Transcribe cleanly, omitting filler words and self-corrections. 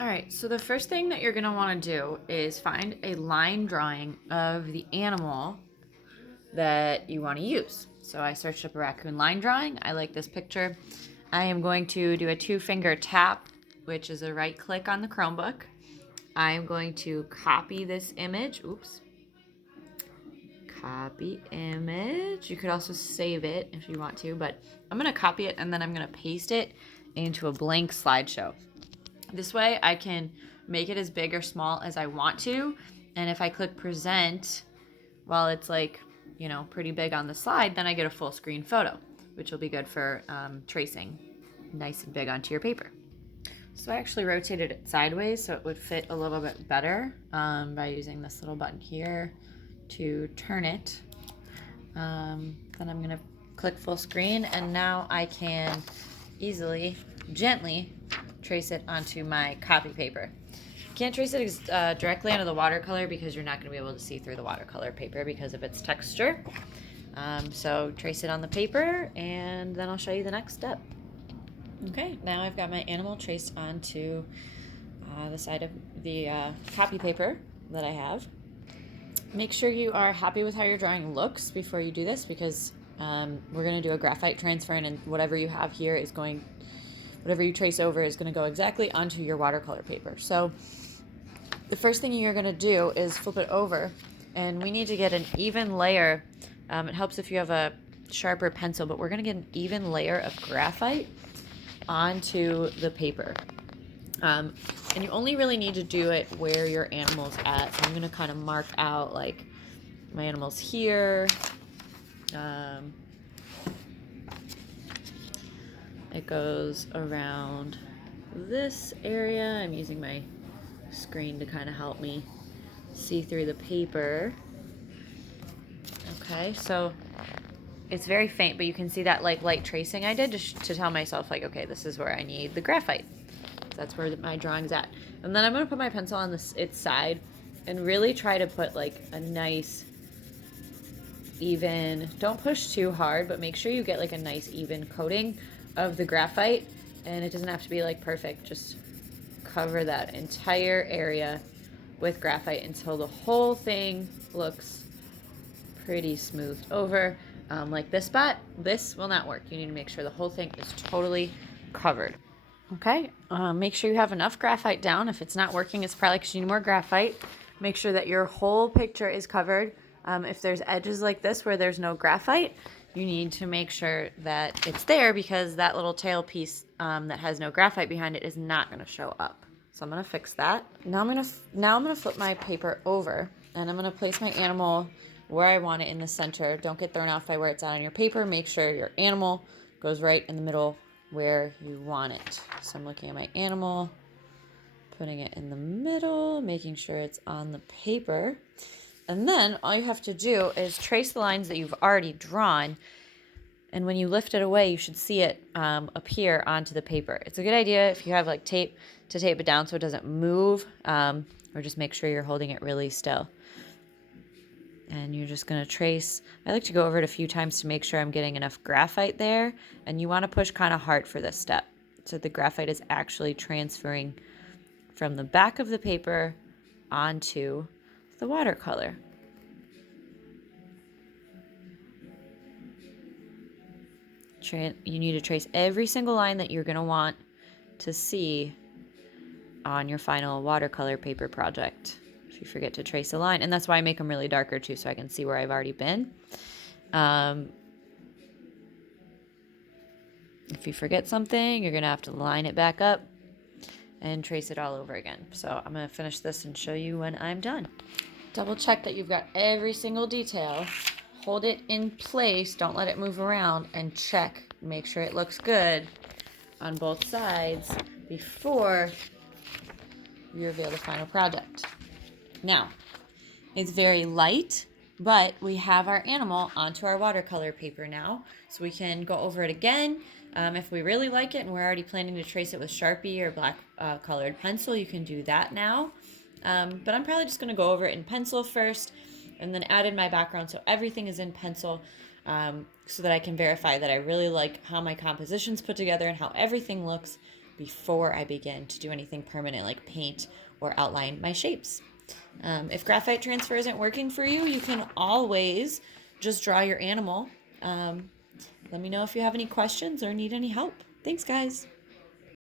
All right, so the first thing that you're gonna wanna do is find a line drawing of the animal that you wanna use. So I searched up a raccoon line drawing. I like this picture. I am going to do a 2-finger tap, which is a right click on the Chromebook. I am going to copy this image. Oops. Copy image. You could also save it if you want to, but I'm gonna copy it and then I'm gonna paste it into a blank slideshow. This way I can make it as big or small as I want to. And if I click present while it's like, pretty big on the slide, then I get a full screen photo, which will be good for tracing nice and big onto your paper. So I actually rotated it sideways so it would fit a little bit better by using this little button here to turn it. Then I'm gonna click full screen and now I can easily, gently trace it onto my copy paper. Can't trace it directly onto the watercolor because you're not going to be able to see through the watercolor paper because of its texture. So trace it on the paper and then I'll show you the next step. Okay, now I've got my animal traced onto the side of the copy paper that I have. Make sure you are happy with how your drawing looks before you do this because we're going to do a graphite transfer and whatever you have here is going, whatever you trace over is going to go exactly onto your watercolor paper. So the first thing you're going to do is flip it over and we need to get an even layer. It helps if you have a sharper pencil, but we're going to get an even layer of graphite onto the paper. And you only really need to do it where your animal's at. So I'm going to kind of mark out like my animal's here. It goes around this area. I'm using my screen to kind of help me see through the paper. Okay, so it's very faint, but you can see that like light tracing I did to tell myself like, okay, this is where I need the graphite. That's where my drawing's at. And then I'm gonna put my pencil on its side and really try to put like a nice even, don't push too hard, but make sure you get like a nice even coating of the graphite. And it doesn't have to be like perfect, just cover that entire area with graphite until the whole thing looks pretty smoothed over. Like this spot, this will not work. You need to make sure the whole thing is totally covered. Okay, make sure you have enough graphite down. If it's not working, it's probably because you need more graphite. Make sure that your whole picture is covered. If there's edges like this where there's no graphite, you need to make sure that it's there because that little tail piece that has no graphite behind it is not going to show up. So I'm going to fix that. Now I'm going to flip my paper over and I'm going to place my animal where I want it in the center. Don't get thrown off by where it's at on your paper. Make sure your animal goes right in the middle where you want it. So I'm looking at my animal, putting it in the middle, making sure it's on the paper. And then all you have to do is trace the lines that you've already drawn. And when you lift it away, you should see it appear onto the paper. It's a good idea if you have like tape to tape it down so it doesn't move, or just make sure you're holding it really still. And you're just going to trace. I like to go over it a few times to make sure I'm getting enough graphite there. And you want to push kind of hard for this step so the graphite is actually transferring from the back of the paper onto the watercolor. You need to trace every single line that you're going to want to see on your final watercolor paper project. If you forget to trace a line, and that's why I make them really darker too, so I can see where I've already been. If you forget something, you're gonna have to line it back up and trace it all over again. So I'm gonna finish this and show you when I'm done. Double check that you've got every single detail. Hold it in place, don't let it move around, and check, make sure it looks good on both sides before you reveal the final project. Now, it's very light, but we have our animal onto our watercolor paper now. So we can go over it again. If we really like it and we're already planning to trace it with Sharpie or black colored pencil, you can do that now. But I'm probably just gonna go over it in pencil first and then add in my background so everything is in pencil so that I can verify that I really like how my composition's put together and how everything looks before I begin to do anything permanent like paint or outline my shapes. If graphite transfer isn't working for you, you can always just draw your animal. Let me know if you have any questions or need any help. Thanks, guys.